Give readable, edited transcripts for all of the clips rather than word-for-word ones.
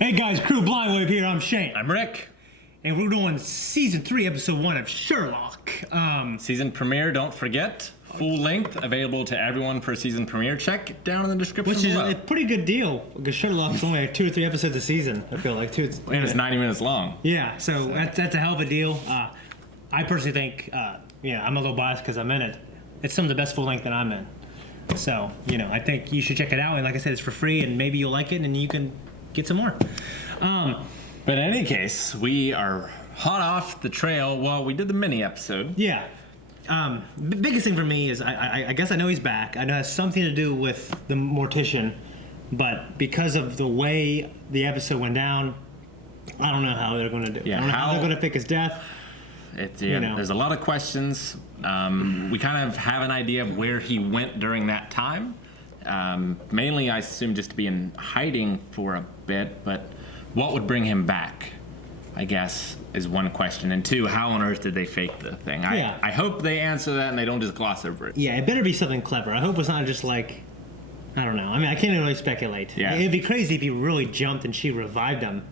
Hey guys, Crew Blindwave here, I'm Shane. I'm Rick. And we're doing Season 3, Episode 1 of Sherlock. Season premiere, don't forget. Full length, available to everyone for season premiere. Check down in the description Which is below. a pretty good deal, because Sherlock's only like 2 or 3 episodes a season, I feel like. And it's 90 minutes long. Yeah, so that's a hell of a deal. I personally think, I'm a little biased because I'm in it. It's some of the best full length that I'm in. So, I think you should check it out. And like I said, it's for free, and maybe you'll like it, and you can get some more. But in any case, we are hot off the trail. Well, we did the mini episode. Yeah. Biggest thing for me is I guess I know he's back. I know it has something to do with the mortician, but because of the way the episode went down, I don't know how they're going to do it. Yeah, I don't know how they're going to fake his death. There's a lot of questions. We kind of have an idea of where he went during that time. Mainly, I assume just to be in hiding for a bit, but what would bring him back, I guess, is one question. And two, how on earth did they fake the thing? I hope they answer that and they don't just gloss over it. Yeah, it better be something clever. I hope it's not just like, I don't know. I mean, I can't even really speculate. Yeah. It'd be crazy if he really jumped and she revived him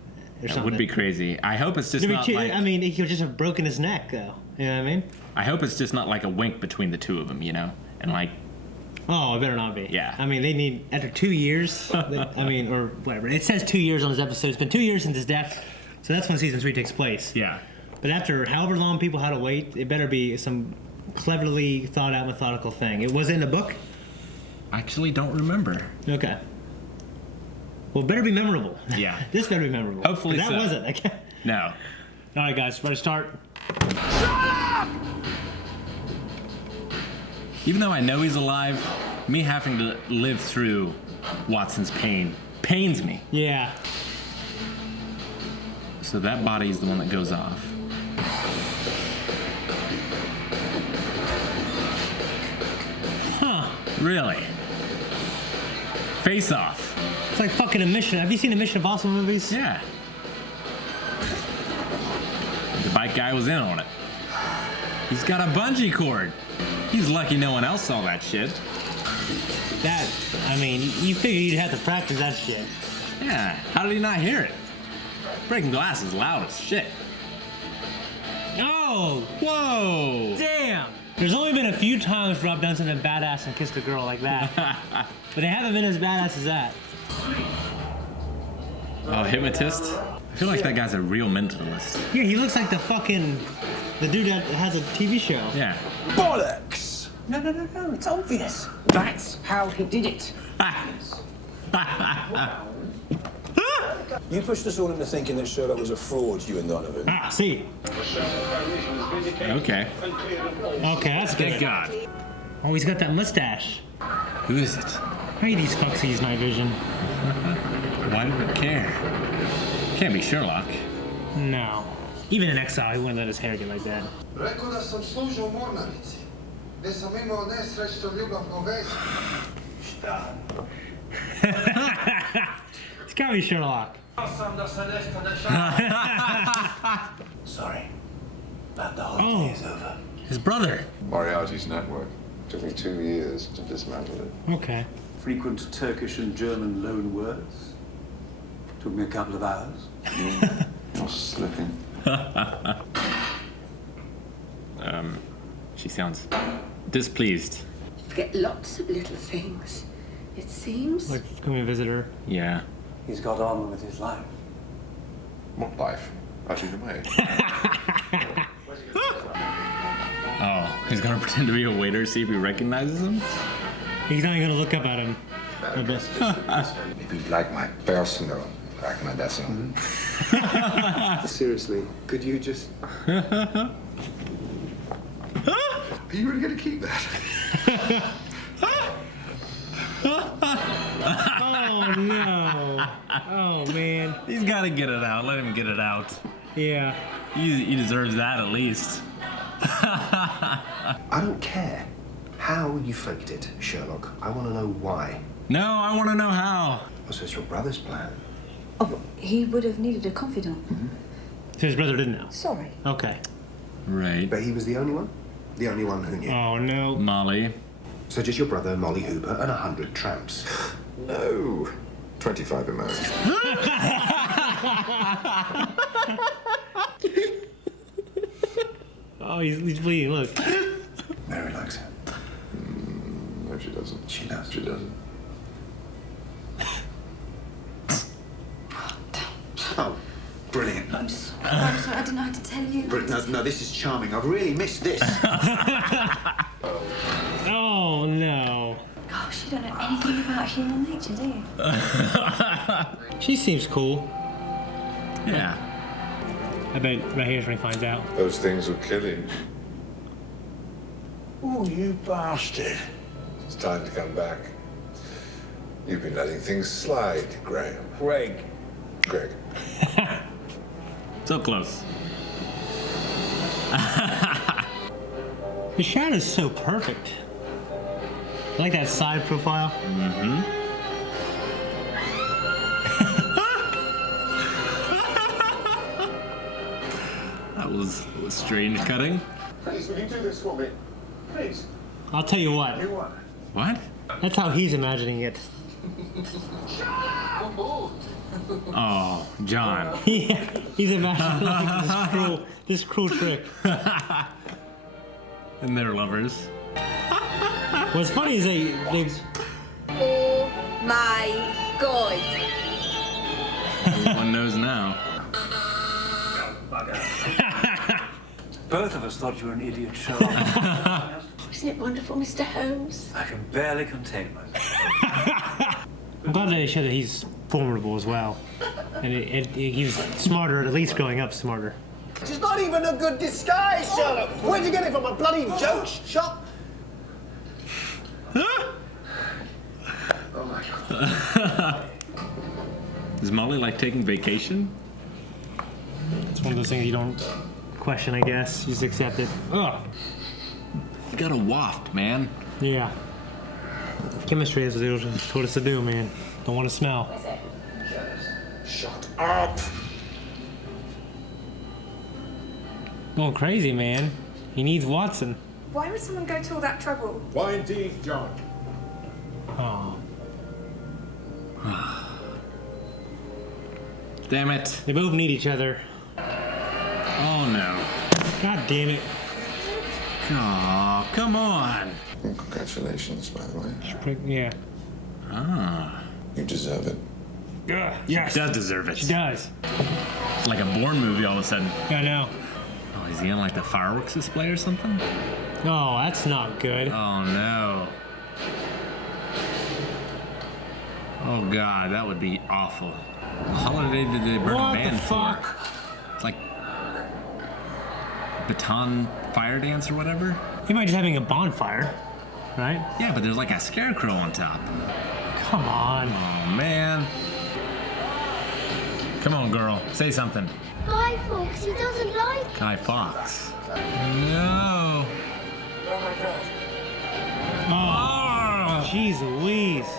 or something. It would be crazy. I hope it's just not like... I mean, he could just have broken his neck, though. You know what I mean? I hope it's just not like a wink between the two of them, And like... Oh, it better not be. Yeah. I mean, they need, after 2 years, or whatever. It says 2 years on this episode. It's been 2 years since his death, so that's when Season 3 takes place. Yeah. But after however long people had to wait, it better be some cleverly thought out, methodical thing. It was in the book? I actually don't remember. Okay. Well, it better be memorable. Yeah. This better be memorable. Hopefully that so. wasn't. I can't. No. All right, guys, ready to start? Even though I know he's alive, me having to live through Watson's pain pains me. Yeah. So that body is the one that goes off. Huh. Really? Face Off. It's like fucking a mission. Have you seen the Mission Impossible movies? Yeah. The bike guy was in on it. He's got a bungee cord. He's lucky no one else saw that shit. You figure you'd have to practice that shit. Yeah, how did he not hear it? Breaking glass is loud as shit. Oh! Whoa! Damn! There's only been a few times Rob done something badass and kissed a girl like that. But they haven't been as badass as that. Oh, hypnotist? I feel like that guy's a real mentalist. Yeah, he looks like the dude that has a TV show. Yeah. Bollocks! No, it's obvious. That's how he did it. You pushed us all into thinking that Sherlock was a fraud, you and Donovan. Ah, see. Okay. Okay, that's good. Thank God. Oh, he's got that mustache. Who is it? Hey, these fucks use night vision. Why do we care? Can't be Sherlock. No. Even in exile, he wouldn't let his hair get like that. Rekao da sam služio u mornarici, gdje sam imao nesrećnu ljubavnu vezu. Šta? It's gotta be Sherlock. Sorry. But the holiday is over. His brother. Moriarty's network. Took me 2 years to dismantle it. Okay. Frequent Turkish and German loan words. Took me a couple of hours. You're slipping. She sounds displeased. Forget lots of little things, it seems. Like, come and visit her. Yeah. He's got on with his life. What life? Out of the way. Oh, he's gonna pretend to be a waiter, see if he recognizes him? He's not even gonna look up at him. If you'd like my personal recommendation. Seriously, could you just... Are you really going to keep that? Oh, no. Oh, man. He's gotta get it out. Let him get it out. Yeah. He deserves that at least. I don't care how you faked it, Sherlock. I want to know why. No, I want to know how. Oh, so it's your brother's plan. Oh, he would have needed a confidant. So his brother didn't know? Sorry. Okay. Right. But he was the only one? The only one who knew. Oh, no. Molly. So just your brother, Molly Hooper, and 100 tramps. No. 25 at most. Oh, he's bleeding. Look. Mary likes it. No, she doesn't. She does. She doesn't. Oh, brilliant. I'm sorry, I didn't know how to tell you. No, this is charming. I've really missed this. Oh no. Gosh, you don't know anything about human nature, do you? She seems cool. Yeah. I bet right here's when he finds out. Those things will kill him. Oh, you bastard. It's time to come back. You've been letting things slide, Graham. Greg. Greg. So close. The shot is so perfect. I like that side profile. That was strange cutting. Please, will you do this for me? Please. I'll tell you what. You what? What? That's how he's imagining it. Oh, John. Yeah, he's imagining like this cruel trick. And they're lovers. What's funny is they Oh my God. Everyone knows now. Both of us thought you were an idiot, Sherlock. Isn't it wonderful, Mr. Holmes? I can barely contain myself. I'm glad they show that he's formidable as well, and he was smarter, at least growing up smarter. It's not even a good disguise, Sherlock. Where'd you get it from? A bloody joke shop? Is Molly like taking vacation? It's one of those things you don't question, I guess. You just accept it. Ugh. You got a waft, man. Yeah. Chemistry is what they told us to do, man. Don't want to smell. Shut up! Going crazy, man. He needs Watson. Why would someone go to all that trouble? Why indeed, John? Oh. Damn it. They both need each other. Oh no. God damn it. Oh, come on. And congratulations, by the way. Yeah. Ah. You deserve it. Yes. Does deserve it. She does. It's like a Bourne movie all of a sudden. I know. Oh, is he on like the fireworks display or something? Oh, that's not good. Oh no. Oh god, that would be awful. What holiday did they burn What a band the fuck? for? It's like baton fire dance or whatever? He might just having a bonfire, right? Yeah, but there's like a scarecrow on top. Come on. Oh man. Come on, girl. Say something. Guy Fawkes, he doesn't like Guy Fawkes. No. Oh, jeez Louise.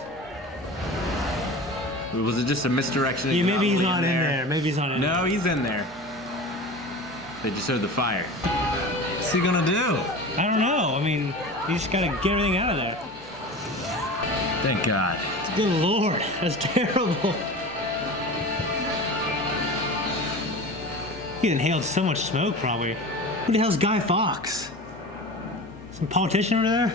Was it just a misdirection? Yeah, maybe he's Probably not in there. Maybe he's not in there. No, he's in there. They just showed the fire. What's he gonna do? I don't know. I mean, you just gotta get everything out of there. Thank God. Good lord, that's terrible. He inhaled so much smoke, probably. Who the hell's Guy Fawkes? Some politician over there?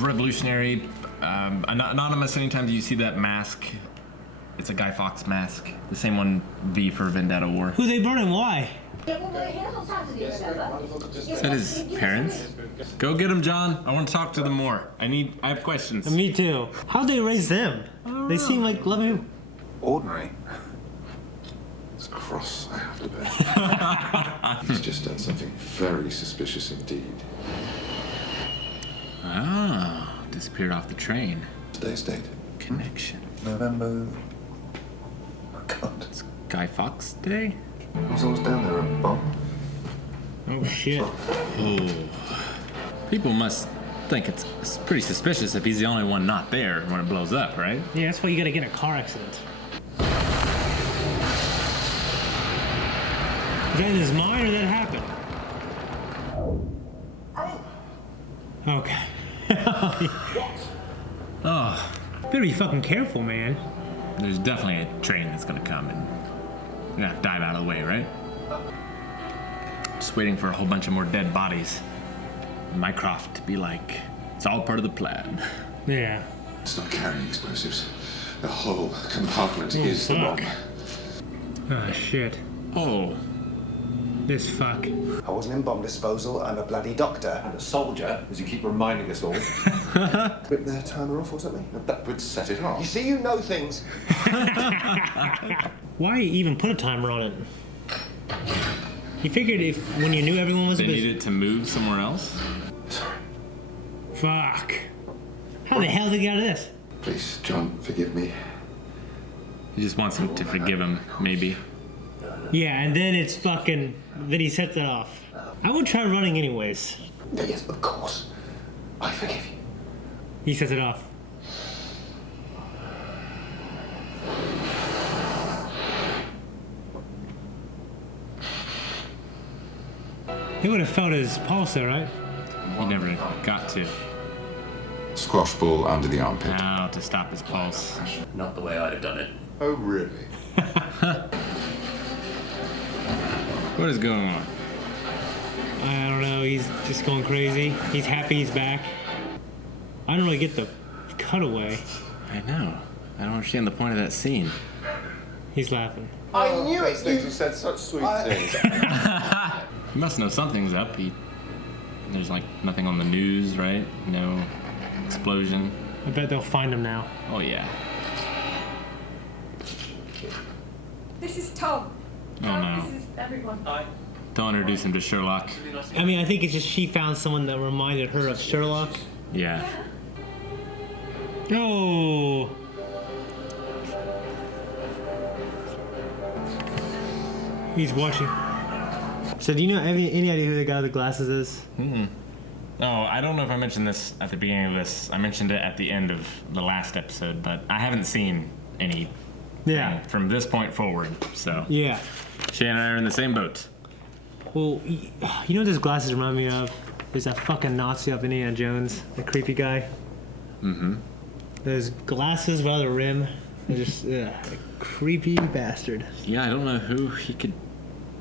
Revolutionary. Anonymous, anytime you see that mask, it's a Guy Fawkes mask. The same one V for Vendetta wore. Who they burning? Why? Is that his parents? Go get him, John. I want to talk to them more. I have questions. Me too. How'd they raise them? They seem like loving. Ordinary. It's a cross I have to bear. He's just done something very suspicious indeed. Ah, disappeared off the train. Today's date? Connection. November... I can't. It's Guy Fawkes Day? Who's always down there, a bomb? Oh shit. Oh. People must think it's pretty suspicious if he's the only one not there when it blows up, right? Yeah, that's why you gotta get in a car accident. Is that in his mind or did that happen? Okay. Oh, Better be fucking careful, man. there's definitely a train that's gonna come and We're gonna have to dive out of the way, right? Just waiting for a whole bunch of more dead bodies. Mycroft to be like, it's all part of the plan. Yeah. It's not carrying explosives. The whole compartment is the bomb. Oh, shit. Oh. This fuck. I wasn't in bomb disposal. I'm a bloody doctor. And a soldier, as you keep reminding us all. Rip their timer off or something? That would set it off. You see, you know things. Why even put a timer on it? You figured if when you knew everyone was They needed to move somewhere else? Sorry. Fuck. How the hell did he get out of this? Please, John, forgive me. He just wants him to forgive him, maybe. Yeah, and then it's fucking... Then he sets it off. I would try running anyways. Yes, of course. I forgive you. He sets it off. He would have felt his pulse there, right? He never got to. Squash ball under the armpit. Now to stop his pulse. Not the way I'd have done it. Oh, really? What is going on? I don't know, he's just going crazy. He's happy he's back. I don't really get the cutaway. I know. I don't understand the point of that scene. He's laughing. I knew it. You said such sweet things. He must know something's up. There's like nothing on the news, right? No explosion. I bet they'll find him now. Oh yeah. This is Tom. Oh no. This is everyone. Don't introduce him to Sherlock. I mean, I think it's just she found someone that reminded her of Sherlock. Yeah. Oh. He's watching. So do you know any idea who the guy with the glasses is? Oh, I don't know if I mentioned this at the beginning of this. I mentioned it at the end of the last episode, but I haven't seen any from this point forward. So Yeah. Shay and I are in the same boat. Well, you know what those glasses remind me of? There's that fucking Nazi of Indiana Jones, the creepy guy. Mm-hmm. Those glasses without a rim. They're just a creepy bastard. Yeah, I don't know who he could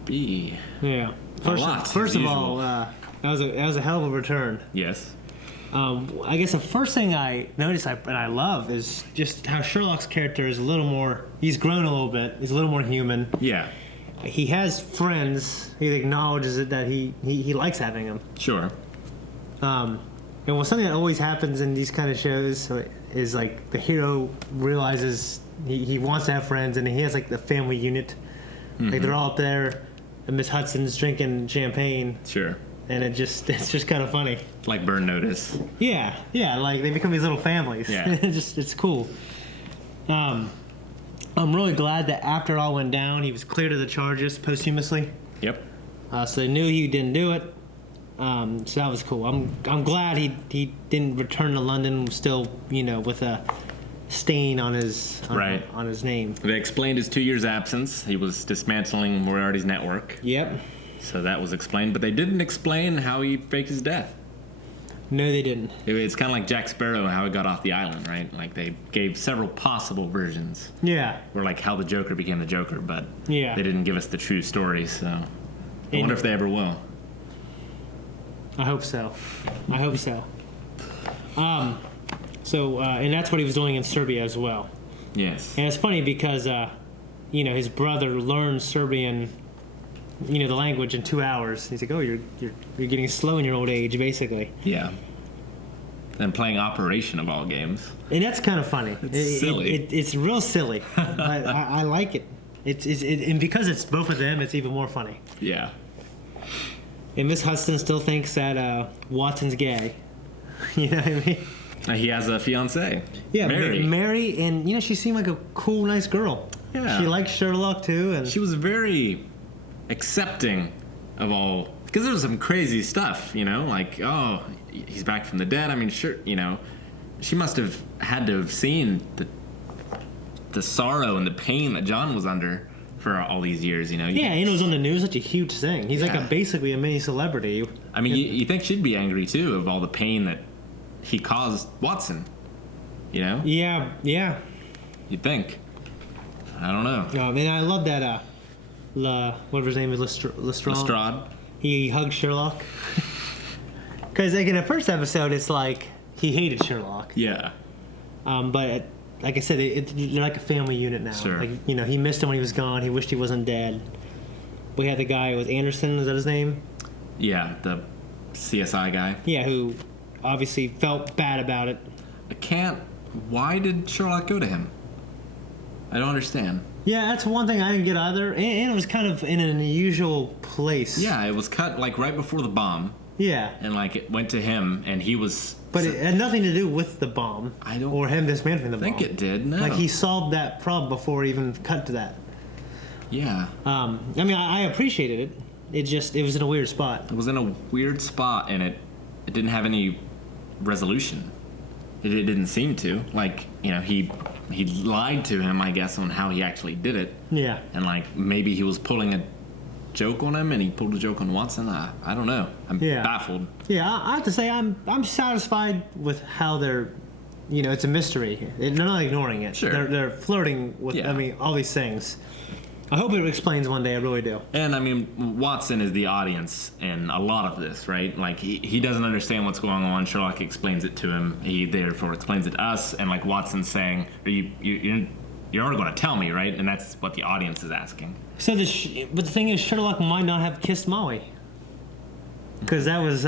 be. Yeah. First as of all, usual. that was a hell of a return. Yes. I guess the first thing I noticed and I love is just how Sherlock's character is a little more. He's grown a little bit. He's a little more human. Yeah. He has friends. He acknowledges it that he likes having them. Sure. And something that always happens in these kind of shows is like the hero realizes he wants to have friends, and he has like the family unit. Mm-hmm. Like they're all up there, and Miss Hudson's drinking champagne. Sure. And it's just kind of funny. Like Burn Notice. Yeah, like they become these little families. Yeah. it's cool. I'm really glad that after it all went down, he was cleared of the charges posthumously. Yep. So they knew he didn't do it. So that was cool. I'm glad he didn't return to London still, with a stain on his on his name. They explained his 2 years absence. He was dismantling Moriarty's network. Yep. So that was explained, but they didn't explain how he faked his death. No, they didn't. It's kind of like Jack Sparrow, how he got off the island, right? Like they gave several possible versions. Yeah. Or like how the Joker became the Joker, but Yeah. they didn't give us the true story. So I wonder if they ever will. I hope so. And that's what he was doing in Serbia as well. Yes. And it's funny because, his brother learned Serbian, the language in 2 hours. He's like, oh, you're getting slow in your old age, basically. Yeah. And playing Operation of all games. And that's kind of funny. It's silly. It's real silly. I like it. And because it's both of them, it's even more funny. Yeah. And Miss Hudson still thinks that Watson's gay. You know what I mean? He has a fiancée. Yeah, Mary. Mary, and she seemed like a cool, nice girl. Yeah. She liked Sherlock too, and She was very accepting of all, because there was some crazy stuff, like, oh, he's back from the dead. I mean, sure, she must have had to have seen the sorrow and the pain that John was under for all these years, Yeah, and it was on the news, such a huge thing. He's like basically a mini celebrity. I mean, you think she'd be angry too of all the pain that he caused Watson, Yeah. You'd think. I don't know. And I love that whatever his name is, Lestrade. He hugged Sherlock. Because like in the first episode, it's like he hated Sherlock. Yeah. But like I said, they're like a family unit now. Sure. Like, you know, he missed him when he was gone. He wished he wasn't dead. We had the guy with Anderson. Is that his name? Yeah, the CSI guy. Yeah, who obviously felt bad about it. Why did Sherlock go to him? I don't understand. Yeah, that's one thing I didn't get either. And it was kind of in an unusual place. Yeah, it was cut like right before the bomb. Yeah. And like it went to him, and he was. But it had nothing to do with the bomb. Or him dismantling the bomb. I think it did. No. Like he solved that problem before it even cut to that. Yeah. I mean, I appreciated it. It was in a weird spot. It was in a weird spot, and it didn't have any resolution. It didn't seem to. Like, you know, he lied to him, I guess, on how he actually did it. Yeah. And like maybe he was pulling a joke on him, and he pulled a joke on Watson. I don't know. I'm baffled. Yeah, I have to say I'm satisfied with how they're, you know, it's a mystery. They're not ignoring it. Sure. They're flirting with, I mean, all these things. I hope it explains one day. I really do. And I mean, Watson is the audience in a lot of this, right? Like he doesn't understand what's going on. Sherlock explains it to him. He therefore explains it to us. And like Watson's saying, you're already going to tell me, right? And that's what the audience is asking. So but the thing is, Sherlock might not have kissed Molly. Because that was.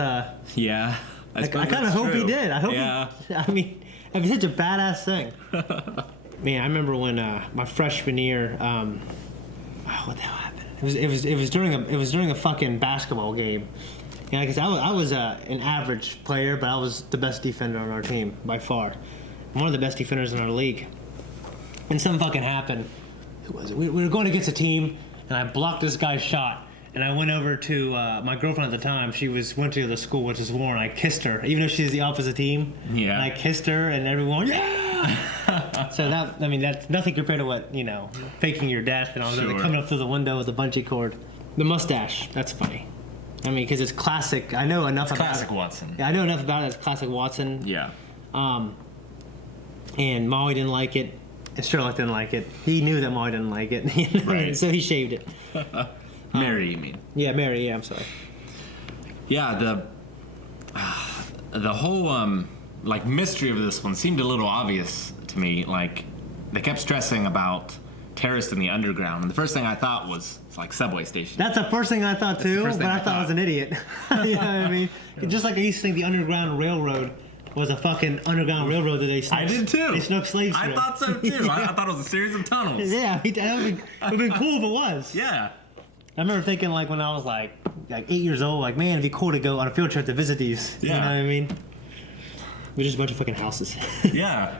Yeah. I kind of hope he did. I hope. Yeah. I mean, it'd be such a badass thing. Man, I remember when my freshman year. What the hell happened? It was during a fucking basketball game. And like I said, I was an average player, but I was the best defender on our team by far. I'm one of the best defenders in our league. And something fucking happened. Who was it? We were going against a team, and I blocked this guy's shot. And I went over to my girlfriend at the time. She went to the school, which is Warren. I kissed her, even though she's the opposite team. Yeah. And I kissed her, and everyone, yeah. So that's nothing compared to what, you know, faking your death and all that. Sure. Coming up through the window with a bungee cord. The mustache, that's funny. I mean, because it's classic. I know enough about classic Watson. Yeah, I know enough about it. It's classic Watson. Yeah. And Molly didn't like it, and Sherlock didn't like it. He knew that Molly didn't like it, right. So he shaved it. Mary, you mean? Yeah, Mary. Yeah, I'm sorry. Yeah, the whole like mystery of this one seemed a little obvious to me. Like they kept stressing about terrorists in the underground, and the first thing I thought was it's like subway station. That's the first thing I thought too, but I thought I was an idiot. You know what I mean? Just like I used to think the Underground Railroad was a fucking underground railroad that they snuck. I did too. They snuck slaves through. I thought so too. Yeah. I thought it was a series of tunnels. Yeah, that would have been cool if it was. Yeah. I remember thinking, like, when I was like 8 years old, like, man, it'd be cool to go on a field trip to visit these. Yeah. You know what I mean? We're just a bunch of fucking houses. Yeah.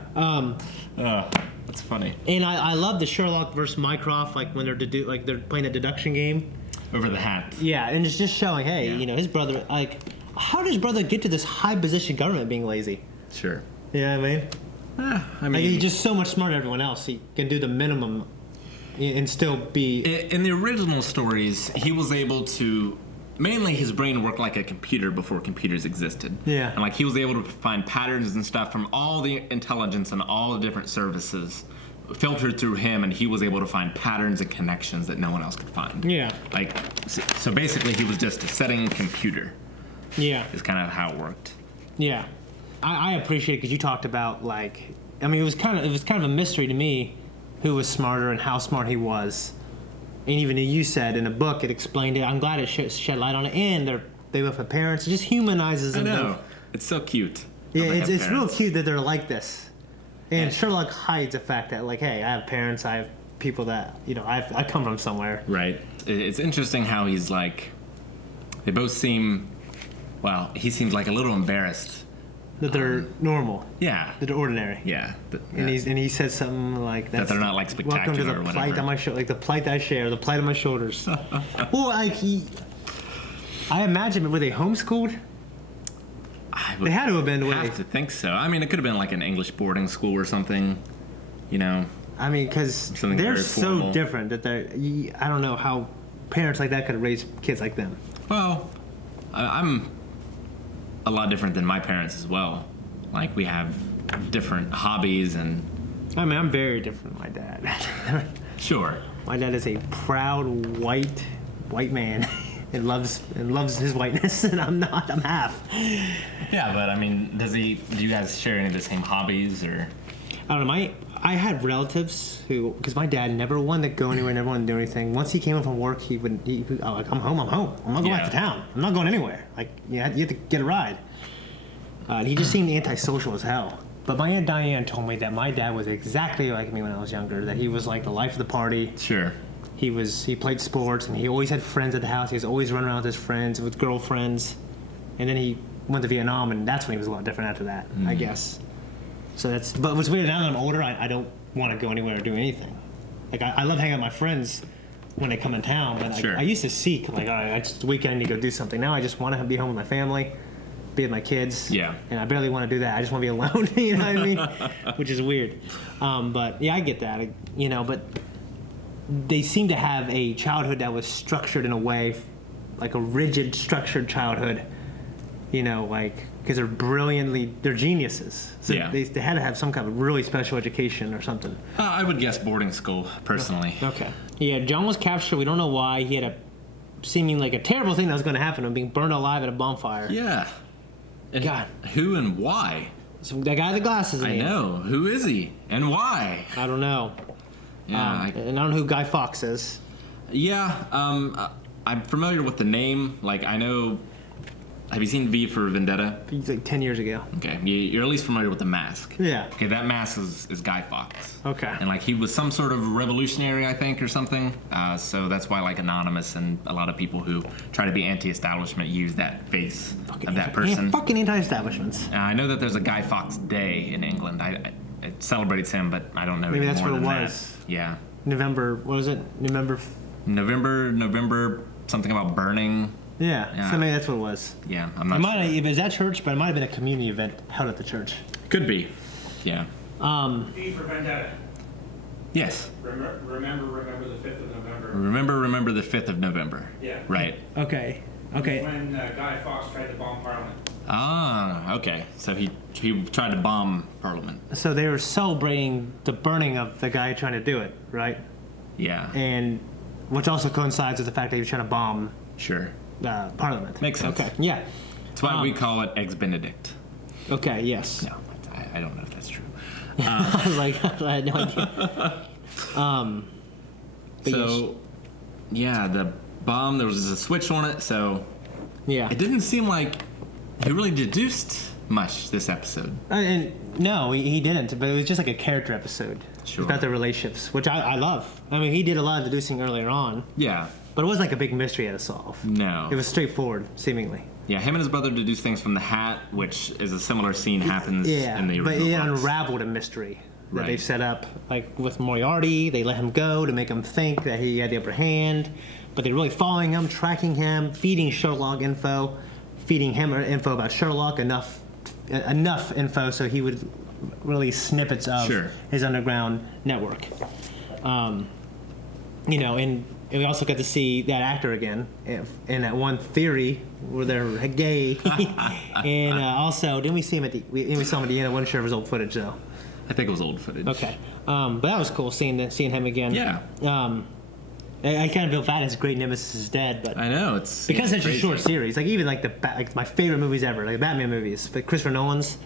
That's funny. And I love the Sherlock versus Mycroft, like when they're playing a deduction game. Over the hat. Yeah, and it's just showing, hey, you know, his brother, like, how did his brother get to this high position government being lazy? Sure. You know what I mean? I mean, like, he's just so much smarter than everyone else. He can do the minimum and still be. In the original stories, he was able to. Mainly, his brain worked like a computer before computers existed. Yeah. And like he was able to find patterns and stuff from all the intelligence and all the different services filtered through him, and he was able to find patterns and connections that no one else could find. Yeah. Like, so basically, he was just a setting computer. Yeah. Is kind of how it worked. Yeah. I appreciate it because you talked about, like, I mean, it was kind of a mystery to me who was smarter and how smart he was. And even you said in the book, it explained it. I'm glad it shed light on it. And they both have parents. It just humanizes them. I know. both. It's so cute. Yeah, it's real cute that they're like this. And Sherlock hides the fact that, like, hey, I have parents. I have people that, you know, I come from somewhere. Right. It's interesting how he's like, they both seem, well, he seems like a little embarrassed. That they're normal. Yeah. That they're ordinary. Yeah. And he said something like that they're not like spectacular. Welcome to the or plight on my like the plight I share, the plight on my shoulders. Well, like I imagine, were they homeschooled? They had to have been. I have to think so. I mean, it could have been like an English boarding school or something. You know. I mean, because they're so different that I don't know how parents like that could raise kids like them. Well, I'm a lot different than my parents as well. Like, we have different hobbies and... I mean, I'm very different than my dad. Sure. My dad is a proud white man and loves his whiteness, and I'm not. I'm half. Yeah, but I mean, do you guys share any of the same hobbies or? I don't know. I had relatives who, because my dad never wanted to go anywhere, never wanted to do anything. Once he came home from work, he would like, I'm home. I'm not going back to town. I'm not going anywhere. Like, you have to get a ride. He just seemed antisocial as hell. But my Aunt Diane told me that my dad was exactly like me when I was younger. That he was like the life of the party. Sure. He played sports, and he always had friends at the house. He was always running around with his friends, with girlfriends. And then he went to Vietnam, and that's when he was a lot different after that, I guess. So but what's weird, now that I'm older, I don't want to go anywhere or do anything. Like, I love hanging out with my friends when they come in town, but Sure. I used to seek, like, all right, it's the weekend, I need to go do something. Now I just want to be home with my family, be with my kids. Yeah. And I barely want to do that. I just want to be alone, you know what I mean? Which is weird. But yeah, I get that, but they seem to have a childhood that was structured in a way, like a rigid, structured childhood, because they're geniuses. So Yeah. they had to have some kind of really special education or something. I would guess boarding school, personally. Okay. Yeah, John was captured. We don't know why. He had seeming like a terrible thing that was going to happen to him, being burned alive at a bonfire. Yeah. And God. Who and why? So that guy with the glasses. I know. Who is he and why? I don't know. Yeah. And I don't know who Guy Fawkes is. Yeah. I'm familiar with the name. Like, I know. Have you seen V for Vendetta? He's like 10 years ago. Okay, you're at least familiar with the mask. Yeah. Okay, that mask is Guy Fawkes. Okay. And like he was some sort of revolutionary, I think, or something. So that's why like Anonymous and a lot of people who try to be anti-establishment use that face of that person. Fucking anti-establishments. I know that there's a Guy Fawkes Day in England. It celebrates him, but I don't know. Maybe any that's more what it than was. That. Yeah. November. What was it? November. Something about burning. Yeah. So maybe that's what it was. Yeah, I'm not sure. It was at church, but it might have been a community event held at the church. Could be. Yeah. V for Vendetta. Yes. Remember the 5th of November. Remember the 5th of November. Yeah. Right. Okay. When Guy Fawkes tried to bomb Parliament. Ah, okay. So he tried to bomb Parliament. So they were celebrating the burning of the guy trying to do it, right? Yeah. And which also coincides with the fact that he was trying to bomb. Sure. Parliament. Makes sense. Okay. Yeah. That's why we call it Eggs Benedict. Okay. Yes. No, I don't know if that's true. I was like, I had no idea. So, yeah, the bomb. There was a switch on it, so yeah, it didn't seem like he really deduced much this episode. And no, he didn't. But it was just like a character episode. Sure. About the relationships, which I love. I mean, he did a lot of deducing earlier on. Yeah. But it wasn't like a big mystery he had to solve. No. It was straightforward, seemingly. Yeah, him and his brother deduce things from the hat, which is a similar scene happens in the original but it books. unraveled a mystery that Right. they've set up. Like with Moriarty, they let him go to make him think that he had the upper hand, but they're really following him, tracking him, feeding Sherlock info, feeding him info about Sherlock, enough info so he would release snippets of his underground network. And we also got to see that actor again in that one theory where they're gay. And also, didn't we see him we saw him at the end? I wasn't sure if it was old footage though. I think it was old footage. Okay, but that was cool seeing him again. Yeah. I kind of feel bad his great nemesis is dead, but I know it's because it's crazy. a short series. Like even like my favorite movies ever, like Batman movies, but Christopher Nolan's,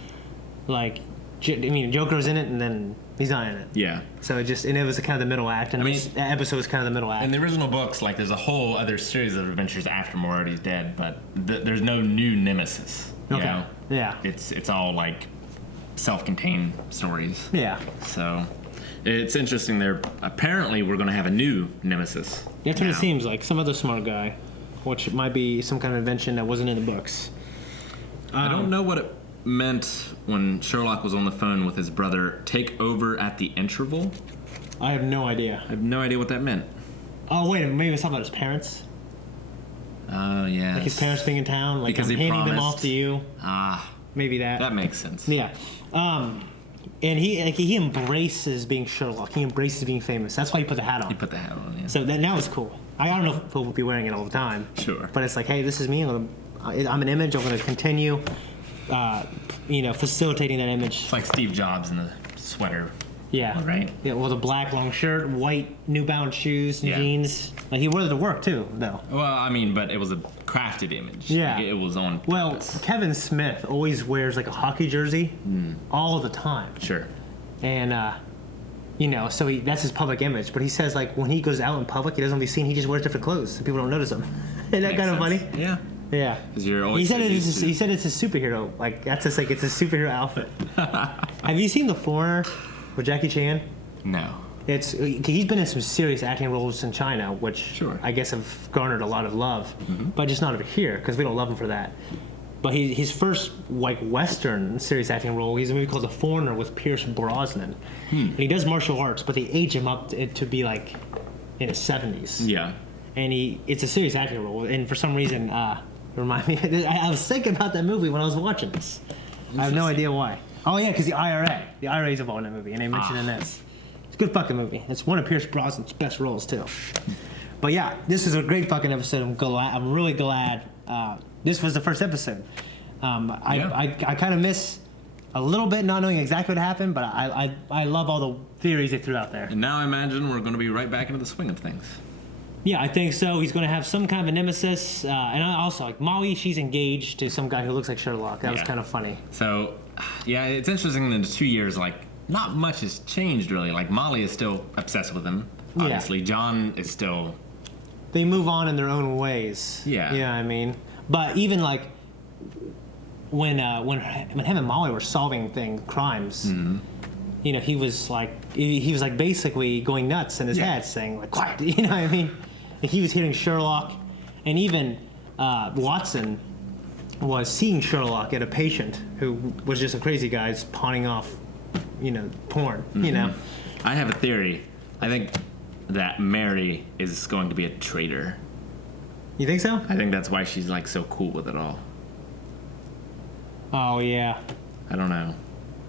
like Joker's in it and then he's not in it. Yeah. So it was kind of the middle act, and that episode was kind of the middle act. In the original books, like there's a whole other series of adventures after Moriarty's dead, but there's no new nemesis. You know? Yeah. It's all like self-contained stories. Yeah. So it's interesting. Apparently we're going to have a new nemesis. Yeah, that's what it seems like. Some other smart guy, which might be some kind of invention that wasn't in the books. I don't know what it meant when Sherlock was on the phone with his brother. Take over at the interval. I have no idea. I have no idea what that meant. Oh wait, maybe it's talking about his parents. Oh yeah. Like his parents being in town, like because I'm he handing them promised. off to you. Ah. Maybe that. That makes sense. Yeah. And he embraces being Sherlock. He embraces being famous. That's why he put the hat on. He put the hat on. Yeah. So that now it's cool. I don't know if he'll be wearing it all the time. Sure. But it's like, hey, this is me. I'm an image. I'm going to continue, facilitating that image. It's like Steve Jobs in the sweater. Yeah. All right. Yeah, well, the black long shirt, white New Balance shoes, and Yeah. jeans. Like, he wore it to work, too, though. Well, I mean, but it was a crafted image. Yeah. Like, it was on Well, purpose. Kevin Smith always wears, like, a hockey jersey all the time. Sure. And, you know, so that's his public image. But he says, like, when he goes out in public, he doesn't want to be seen. He just wears different clothes, so people don't notice him. Isn't that Makes kind of funny? sense. Yeah. Yeah. Because you're always He said, so it's used to- he said it's a superhero. Like, that's just like, it's a superhero outfit. Have you seen The Foreigner with Jackie Chan? No. He's been in some serious acting roles in China, which Sure. I guess have garnered a lot of love, but just not over here because we don't love him for that. But his first like Western serious acting role, he's in a movie called The Foreigner with Pierce Brosnan, and he does martial arts, but they age him up to be like in his 70s. Yeah. And it's a serious acting role, and for some reason, remind me, I was thinking about that movie when I was watching this. I have no idea why. Oh yeah, because the IRA is involved in that movie, and they mentioned in this. It's a good fucking movie. It's one of Pierce Brosnan's best roles too. But yeah, this is a great fucking episode. I'm really glad this was the first episode. I kind of miss a little bit not knowing exactly what happened, but I love all the theories they threw out there. And now I imagine we're going to be right back into the swing of things. Yeah, I think so. He's going to have some kind of a nemesis. And I also, like, Molly, she's engaged to some guy who looks like Sherlock. That was kind of funny. So, yeah, it's interesting that in 2 years, like, not much has changed, really. Like, Molly is still obsessed with him, obviously. Yeah. John is still... They move on in their own ways. Yeah. You know what I mean? But even, like, when him and Molly were solving crimes, you know, he was like basically going nuts in his head, saying, like, quiet, you know what I mean? And he was hitting Sherlock, and even Watson was seeing Sherlock at a patient who was just a crazy guy just pawning off, you know, porn, you know? I have a theory. I think that Mary is going to be a traitor. You think so? I think that's why she's, like, so cool with it all. Oh, yeah. I don't know.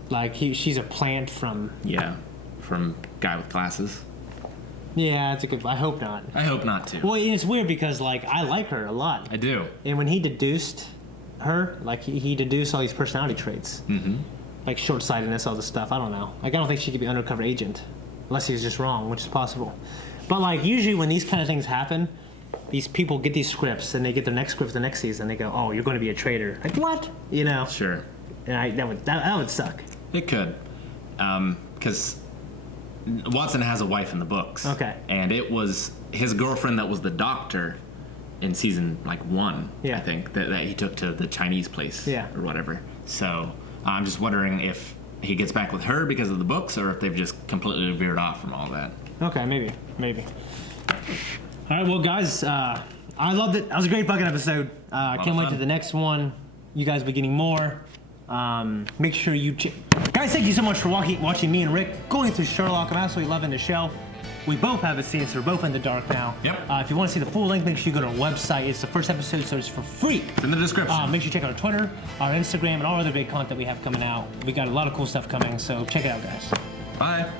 Like, she's a plant from... Yeah, from guy with glasses. Yeah, that's a good... I hope not. I hope not, too. Well, it's weird because, like, I like her a lot. I do. And when he deduced her, like, he deduced all these personality traits. Like short-sightedness, all this stuff. I don't know. Like, I don't think she could be an undercover agent. Unless he was just wrong, which is possible. But, like, usually when these kind of things happen, these people get these scripts, and they get their next script the next season, they go, oh, you're going to be a traitor. Like, what? You know? Sure. And that would suck. It could. Because Watson has a wife in the books. Okay. And it was his girlfriend that was the doctor in season, like, 1, Yeah. I think, that he took to the Chinese place or whatever. So I'm just wondering if he gets back with her because of the books, or if they've just completely veered off from all that. Okay, maybe. All right, well, guys, I loved it. That was a great fucking episode. Can't wait to the next one. You guys will be getting more. Make sure you... Guys, thank you so much for watching me and Rick going through Sherlock. I'm absolutely loving the show. We both have it seen, so we're both in the dark now. Yep. If you want to see the full length, make sure you go to our website. It's the first episode, so it's for free. It's in the description. Make sure you check out our Twitter, our Instagram, and all other great content we have coming out. We got a lot of cool stuff coming, so check it out, guys. Bye.